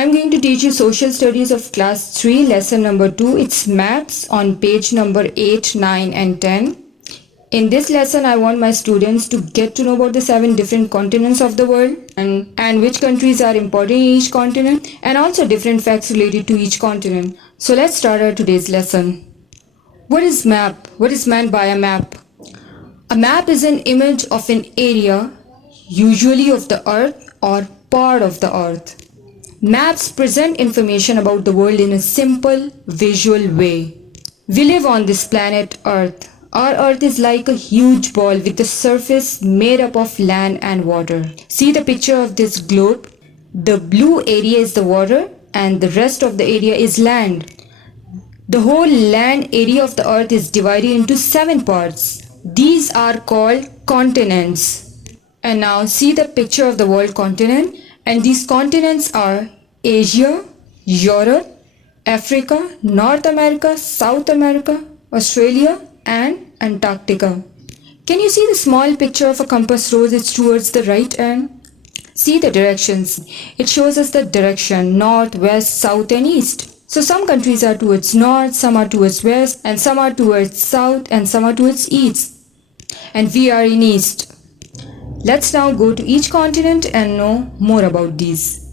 I'm going to teach you Social Studies of Class 3, Lesson number 2. It's Maths on page number 8, 9 and 10. In this lesson, I want my students to get to know about the 7 different continents of the world and which countries are important in each continent and also different facts related to each continent. So let's start our today's lesson. What is map? What is meant by a map? A map is an image of an area, usually of the earth or part of the earth. Maps present information about the world in a simple, visual way. We live on this planet Earth. Our Earth is like a huge ball with a surface made up of land and water. See the picture of this globe? The blue area is the water and the rest of the area is land. The whole land area of the Earth is divided into 7 parts. These are called continents. And now see the picture of the world continent. And these continents are Asia, Europe, Africa, North America, South America, Australia and Antarctica. Can you see the small picture of a compass rose? It's towards the right end. See the directions. It shows us the direction north, west, south and east. So some countries are towards north, some are towards west and some are towards south and some are towards east. And we are in east. Let's now go to each continent and know more about these.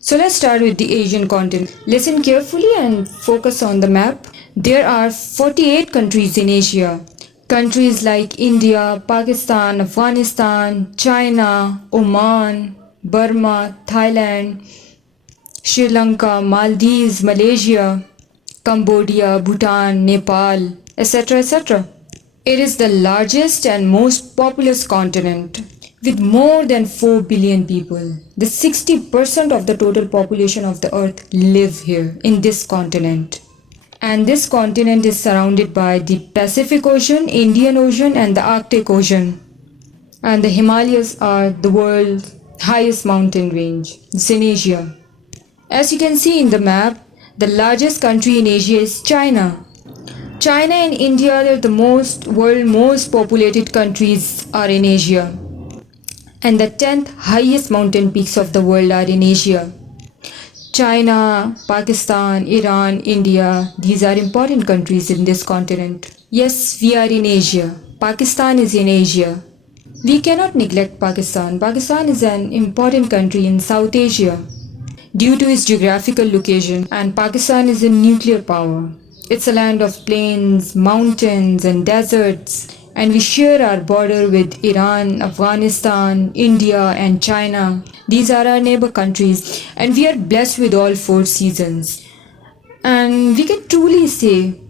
So let's start with the Asian continent. Listen carefully and focus on the map. There are 48 countries in Asia. Countries like India, Pakistan, Afghanistan, China, Oman, Burma, Thailand, Sri Lanka, Maldives, Malaysia, Cambodia, Bhutan, Nepal, etc. etc. It is the largest and most populous continent. With more than 4 billion people, the 60% of the total population of the earth live here in this continent. And this continent is surrounded by the Pacific Ocean, Indian Ocean and the Arctic Ocean. And the Himalayas are the world's highest mountain range. It's in Asia. As you can see in the map, the largest country in Asia is China. China and India are the world's most populated countries are in Asia. And the 10th highest mountain peaks of the world are in Asia. China, Pakistan, Iran, India, these are important countries in this continent. Yes, we are in Asia. Pakistan is in Asia. We cannot neglect Pakistan. Pakistan is an important country in South Asia due to its geographical location, and Pakistan is a nuclear power. It's a land of plains, mountains and deserts. And we share our border with Iran, Afghanistan, India and China. These are our neighbor countries and we are blessed with all 4 seasons. And we can truly say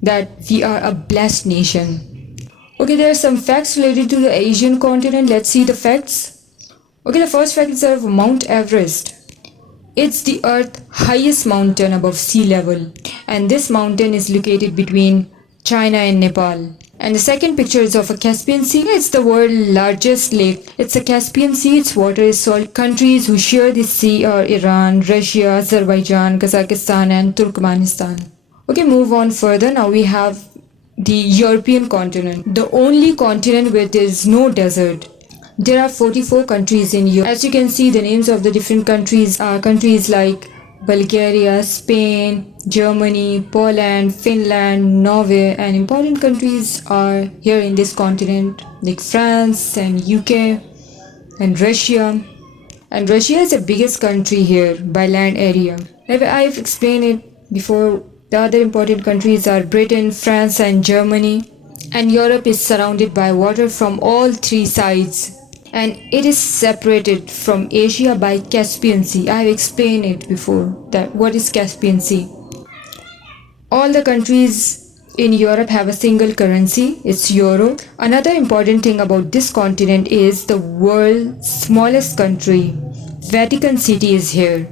that we are a blessed nation. Okay, there are some facts related to the Asian continent. Let's see the facts. Okay, the first fact is of Mount Everest. It's the Earth's highest mountain above sea level. And this mountain is located between China and Nepal. And the second picture is of a Caspian Sea. It's the world's largest lake. It's a Caspian Sea. Its water is salt. Countries who share this sea are Iran, Russia, Azerbaijan, Kazakhstan and Turkmenistan. Okay, move on further. Now we have the European continent. The only continent where there is no desert. There are 44 countries in Europe. As you can see, the names of the different countries are countries like Bulgaria, Spain, Germany, Poland, Finland, Norway and important countries are here in this continent like France and UK and Russia. And Russia is the biggest country here by land area. I've explained it before. The other important countries are Britain, France and Germany. And Europe is surrounded by water from all 3 sides. And it is separated from Asia by Caspian Sea. I have explained it before that what is Caspian Sea. All the countries in Europe have a single currency. It's euro. Another important thing about this continent is the world's smallest country. Vatican City is here.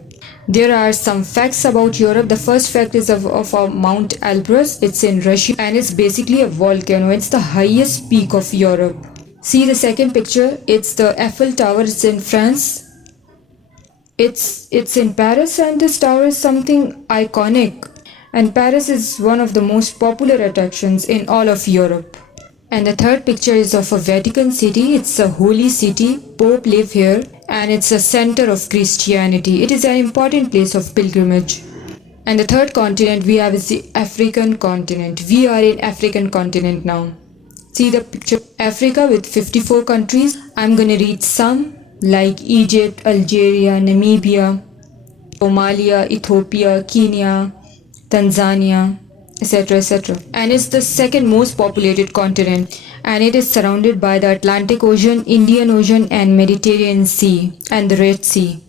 There are some facts about Europe. The first fact is of Mount Elbrus. It's in Russia and it's basically a volcano. It's the highest peak of Europe. See the second picture, it's the Eiffel Tower, it's in France. It's in Paris and this tower is something iconic. And Paris is one of the most popular attractions in all of Europe. And the third picture is of a Vatican City. It's a holy city. Pope live here and it's a center of Christianity. It is an important place of pilgrimage. And the third continent we have is the African continent. We are in African continent now. See the picture. Africa with 54 countries. I'm gonna read some like Egypt, Algeria, Namibia, Somalia, Ethiopia, Kenya, Tanzania, etc. etc. And it's the second most populated continent and it is surrounded by the Atlantic Ocean, Indian Ocean and Mediterranean Sea and the Red Sea.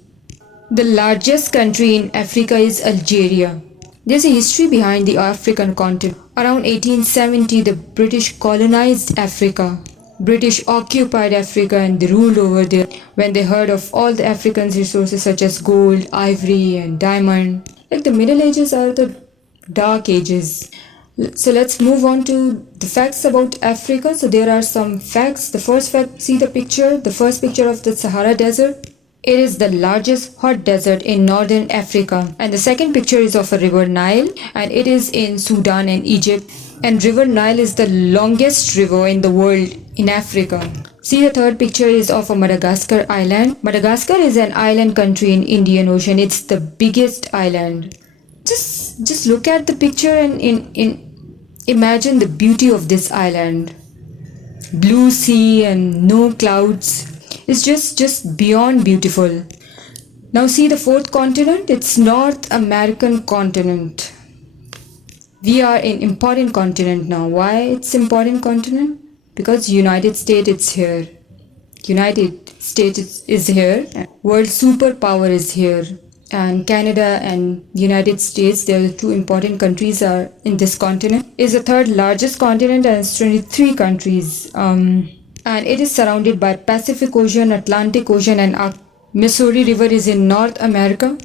The largest country in Africa is Algeria. There's a history behind the African continent. Around 1870, the British colonized Africa. British occupied Africa and they ruled over there when they heard of all the African resources such as gold, ivory and diamond. Like the Middle Ages are the dark ages. So let's move on to the facts about Africa. So there are some facts. The first fact, see the picture, the first picture of the Sahara Desert. It is the largest hot desert in northern Africa. And the second picture is of a river Nile and it is in Sudan and Egypt. And river Nile is the longest river in the world in Africa. See the third picture is of a Madagascar island. Madagascar is an island country in Indian Ocean. It's the biggest island. Just look at the picture and imagine the beauty of this island. Blue sea and no clouds. It's just beyond beautiful. Now see the fourth continent. It's North American continent. We are in important continent now. Why it's important continent? Because United States it's here. United States is here. World superpower is here. And Canada and United States, they are the two important countries are in this continent. It's the third largest continent and it's 23 countries. And it is surrounded by Pacific Ocean, Atlantic Ocean and Missouri River is in North America.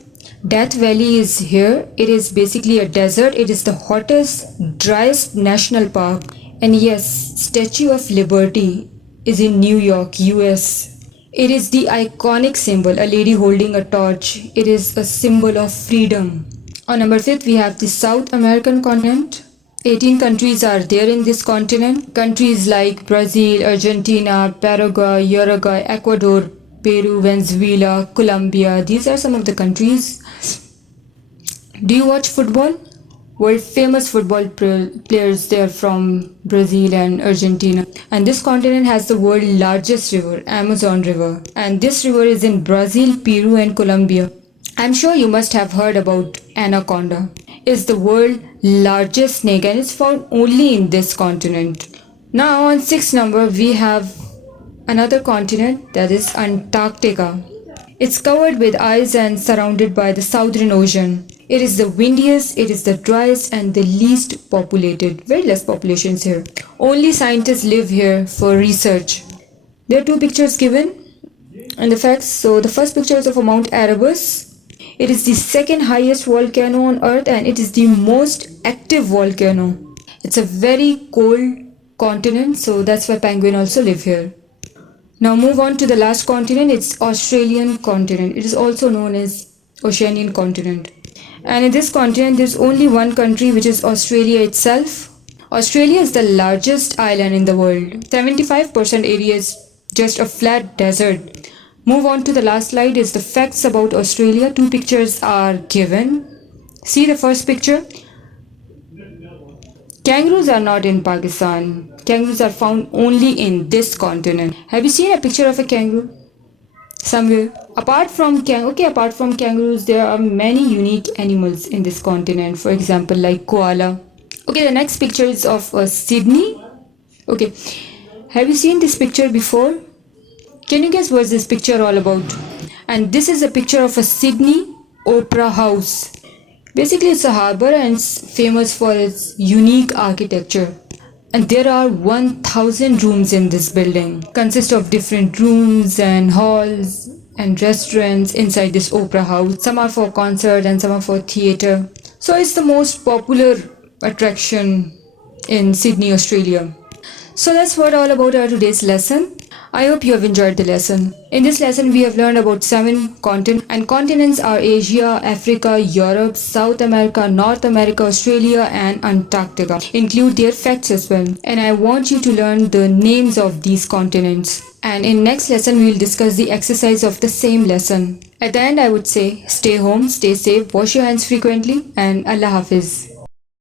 Death Valley is here. It is basically a desert. It is the hottest, driest national park. And yes, Statue of Liberty is in New York, US. It is the iconic symbol, a lady holding a torch. It is a symbol of freedom. On number 5, we have the South American continent. 18 countries are there in this continent. Countries like Brazil, Argentina, Paraguay, Uruguay, Ecuador, Peru, Venezuela, Colombia. These are some of the countries. Do you watch football? World famous football players there from Brazil and Argentina. And this continent has the world's largest river, Amazon River. And this river is in Brazil, Peru and Colombia. I'm sure you must have heard about anaconda. It's the world's largest snake and it's found only in this continent. Now on 6th number we have another continent, that is Antarctica. It's covered with ice and surrounded by the Southern Ocean. It is the windiest, it is the driest and the least populated. Very less populations here. Only scientists live here for research. There are two pictures given and the facts. So the first picture is of a Mount Erebus. It is the second highest volcano on earth and it is the most active volcano. It's a very cold continent, so that's why penguins also live here. Now move on to the last continent. It's Australian continent. It is also known as Oceanian continent. And in this continent there's only one country, which is Australia itself. Australia is the largest island in the world. 75% area is just a flat desert. Move on to the last slide is the facts about Australia. Two pictures are given. See the first picture. Kangaroos are not in Pakistan. Kangaroos are found only in this continent. Have you seen a picture of a kangaroo somewhere? Apart from kangaroos, there are many unique animals in this continent. For example, like koala. Okay, the next picture is of Sydney. Okay, have you seen this picture before? Can you guess what's this picture all about? And this is a picture of a Sydney Opera House. Basically, it's a harbor and it's famous for its unique architecture. And there are 1,000 rooms in this building. Consist of different rooms and halls and restaurants inside this opera house. Some are for concert and some are for theatre. So it's the most popular attraction in Sydney, Australia. So that's what all about our today's lesson. I hope you have enjoyed the lesson. In this lesson, we have learned about 7 continents, and continents are Asia, Africa, Europe, South America, North America, Australia, and Antarctica. Include their facts as well. And I want you to learn the names of these continents. And in next lesson, we will discuss the exercise of the same lesson. At the end, I would say, stay home, stay safe, wash your hands frequently, and Allah Hafiz.